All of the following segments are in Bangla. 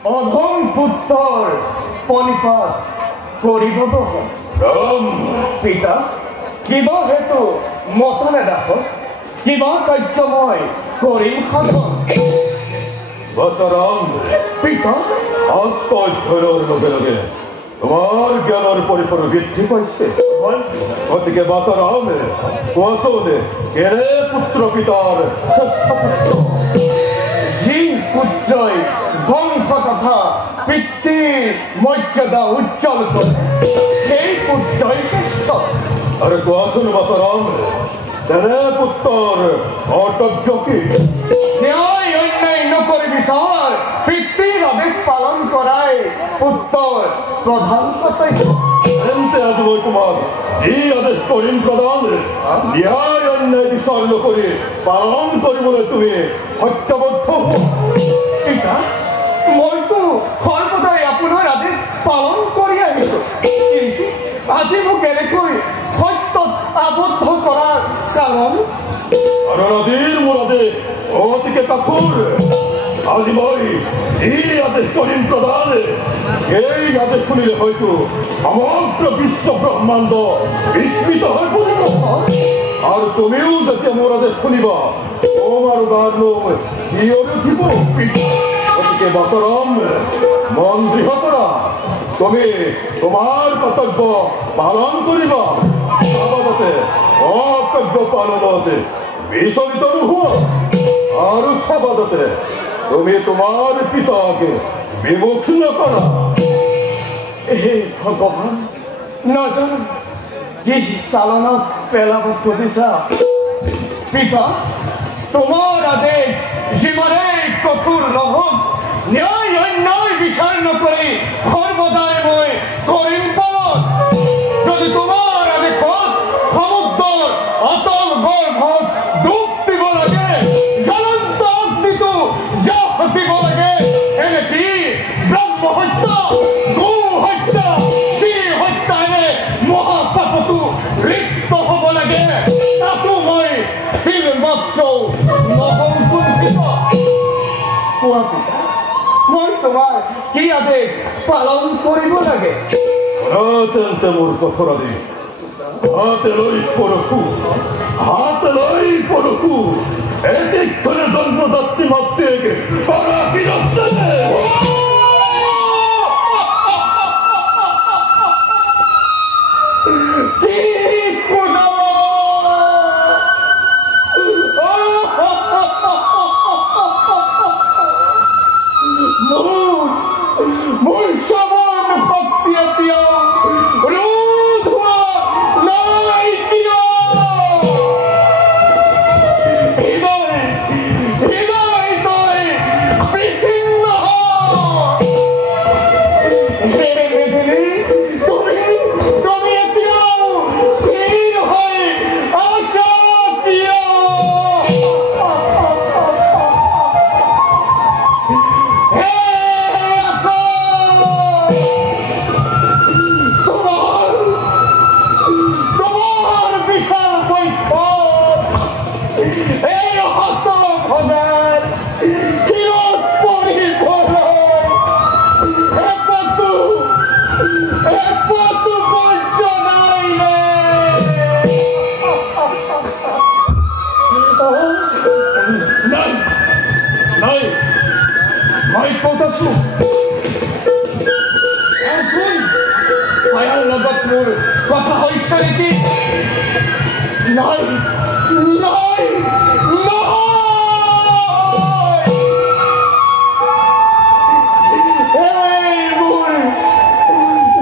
অধম পুত্ৰৰ পণিপাত কৰিব ৰাম পিতা কিবা হেতু মতা নেদাখত কিবা কাৰ্য মই কৰিম সাধন বাচাৰাম পিতা আস্ত অধ্যয়নৰ লগে লগে তোমাৰ জ্ঞানৰ পৰিসৰ বৃদ্ধি পাইছে গতিকে বাচাৰাম কোৱাচোন কেনে পুত্ৰ পিতাৰ শ্ৰেষ্ঠ পুত্ৰ যি পুত্ৰই বংশ তথা পিতৃৰ মৰ্যাদা উজ্জ্বল কৰে সেই পুত্ৰই শ্ৰেষ্ঠ আৰু কোৱাচোন বাচাৰাম তেনে পুত্ৰৰ কৰ্তব্য কি ন্যায় অন্যায় নকৰি বিচাৰ পিতৃৰ আদেশ পালন কৰাই পুত্ৰৰ প্ৰধান কৰ্তব্য তেন্তে আজি মই তোমাক যি আদেশ কৰিম প্ৰদান ন্যায় অন্যায় বিচাৰ নকৰি পালন কৰিবলৈ তুমি সত্যবদ্ধ পিতা মইতো সৰ্বদাই আপোনাৰ আদেশ পালন কৰি আহিছো কিন্তু আজি মোক এনেকৈ সত্যত আবদ্ধ কৰাৰ কাৰণ আৰু নদীৰ মোৰ আদেশ অতিকে কাপোৰ আজি মই যি আদেশ কৰিম প্ৰদান এই আদেশ শুনিলে হয়তো সমগ্ৰ বিশ্ব ব্ৰহ্মাণ্ড বিস্মিত হৈ পৰিব আৰু তুমিও যেতিয়া মোৰ আদেশ শুনিবা তোমাৰ গাৰ লোম জীয়ৰি উঠিব গতিকে বাচাৰাম মন দৃঢ় কৰা তুমি তোমাৰ কৰ্তব্য পালন কৰিবা লগতে অকৰ্তব্য পালনতে বিচলিত নোহোৱা আৰু সবাদতে তুমি তোমাৰ পিতাকে বিমুখ নকৰা হে ভগৱান নাজানো কি চালনাত পেলাব খুজিছা পিতা তোমাৰ আদেশ যিমানেই কঠোৰ নহওক ন্যায় অন্যায় বিচাৰ নকৰি সৰ্বদাই মই কৰিম পালন যদি তোমাৰ আদেশত সমুদ্ৰৰ অতল গৰ্ভত ডুব দিব লাগে জ্বলন্ত অগ্নিটো জাপ দিব লাগে এনেকি ব্ৰহ্ম হত্যা গো হত্যা স্ত্ৰী হত্যা এনে মহাপাপতো লিপ্ত হ'ব লাগে তাতো মই মাত্ৰ কোৱা পিতা মই তোমাৰ কি আদেশ পালন কৰিব লাগে তেন্তে মোৰ কঠোৰ আদেশ হাতে লৈ পৰশু একেক্ষণে জন্মদাত্ৰী মাতৃক পৰাশী মোৰ সমান শক্তি এতিয়াও ৰোধ হোৱা নাই হৃদয় তই বিচ্ছিন্ন তুমি এতিয়াও স্থিৰ হৈ আছা কিয় মই ক'ত আছো মায়াৰ লগত মোৰ কথা হৈছে নেকি নাই নাই মোৰ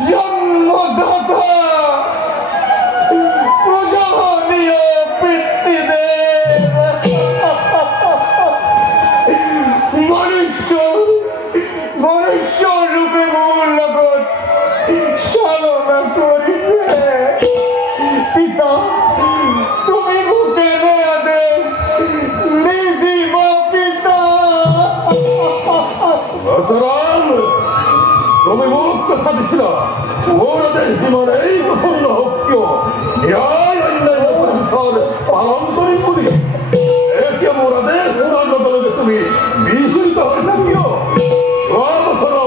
জন্মদাতা পূজনীয় পিতৃদেৱ মনুষ্য ৰূপে মোৰ লগত চালনা কৰিছে পিতা তুমি মোক এনে আদেশ নিদিবা পিতা তুমি মোক কথা দিছিলা মোৰ আদেশ যিমানেই কঠোৰ নহওক কিয় ন্যায় অন্যায় পালন কৰিম বুলি এতিয়া মোৰ আদেশ শুনাৰ লগে লগে তুমি বিচলিত হৈছা কিয় যোৱা বছৰৰ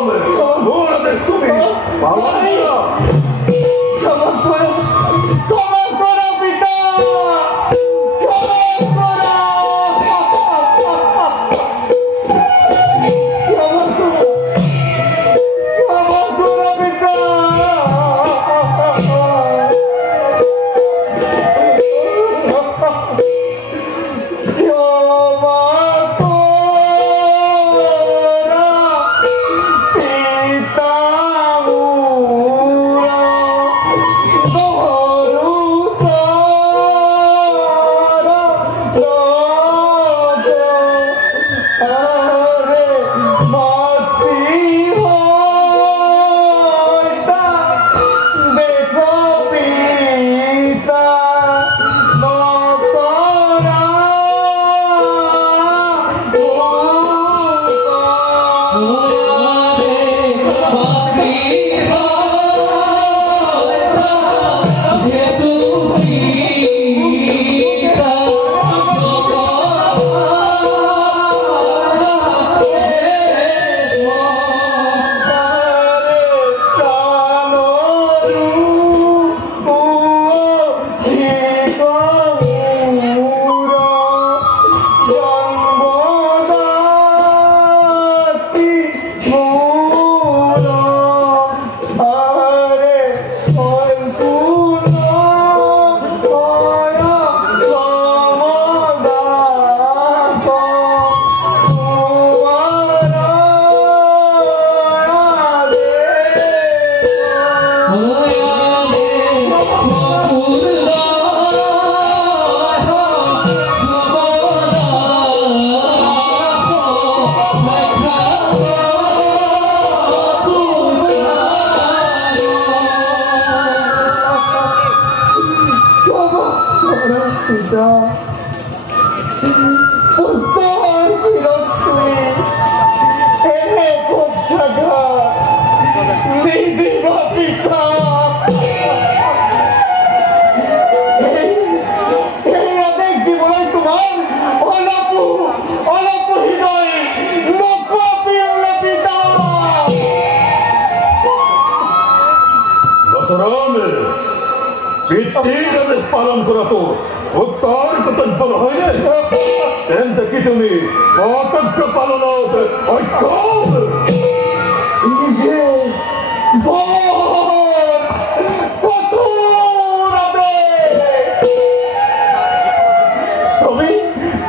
পালন করা তো উত্তর কতজ্ঞ হইলে তেমতে কি তুমি অকজ্ঞ পালন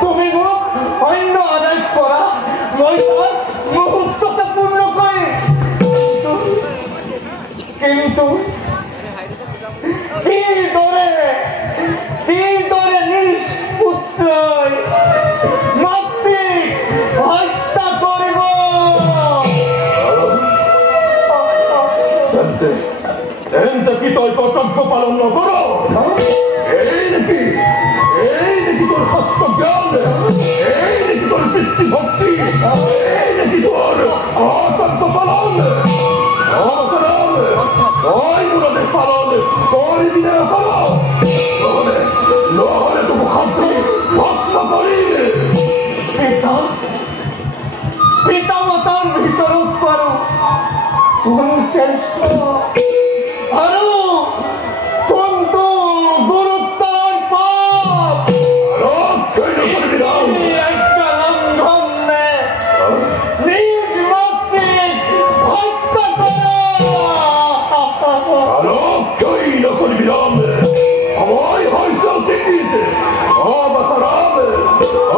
তুমি অন্য আদেশ করা মুহূর্তটা পূর্ণ করে কিন্তু হত্যা করব কি তোর কর্তব্য পালন ন করো এই নাকি তোর হস্তজ্ঞান এই নাকি তোর পিতৃভক্তি এই নাকি তোর কর্তব্য পালন ওই মুরাদের পালন তোর দিনের পালন নহলে তো মুখান্তি ভস্ম করি পিতা মাতার ভিতর করো শ্রেষ্ঠ আরো কিন্তু গুরুত্বর পাপ একটা লঙ্ঘন নিজ মতকে হত্যা করো আলোকই নকল বিলম্বে আমায় হয়তো দেখিতে অবসরাম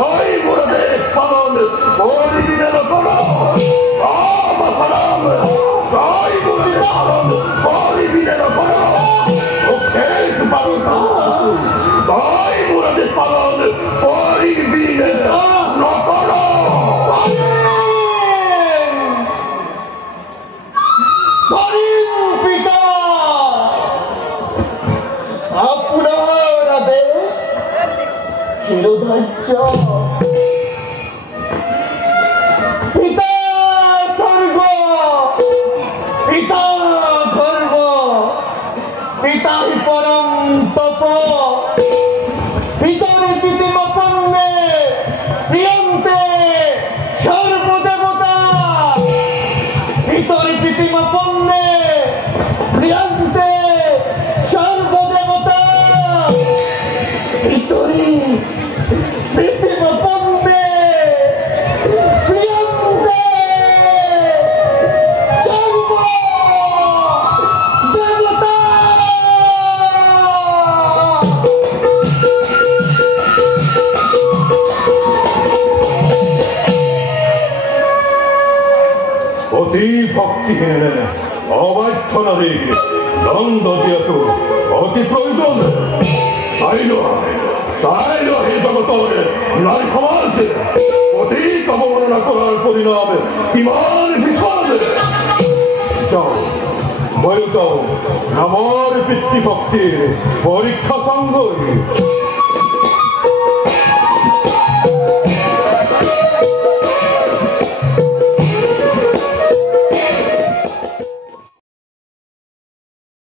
ওই মুরাদের পালন পরিদিনের করো অবসরাম ওই মুরাদের পালন পরিদিনের করো ওকে পালন ওই মুরাদের পালন পরিদিনের করো পিতা আপনার চিরধৈর্য পিতা স্বর্গ পিতা ধর্ম পিতাই পরম তপ পিতরে পিতিমপন্নে প্রিয়ন্তে সর্বদেবতা পিতরে পিতিমপন্নে প্রিয়ন্তে সর্বদেবতা পিতরি পিতিমপন্নে প্রিয়ন্তে সর্বদেবতা অতি ভক্তিহীন অবাধ্য নারীকে দণ্ড দিয়াতো অতি প্রয়োজন তাইল হে জগতর নারী সমাজ অধিক অবমাননা করার পরিণাম ইমান ভীষণ যাও বলে যাও আমার পিতৃভক্তির পরীক্ষা সঙ্গ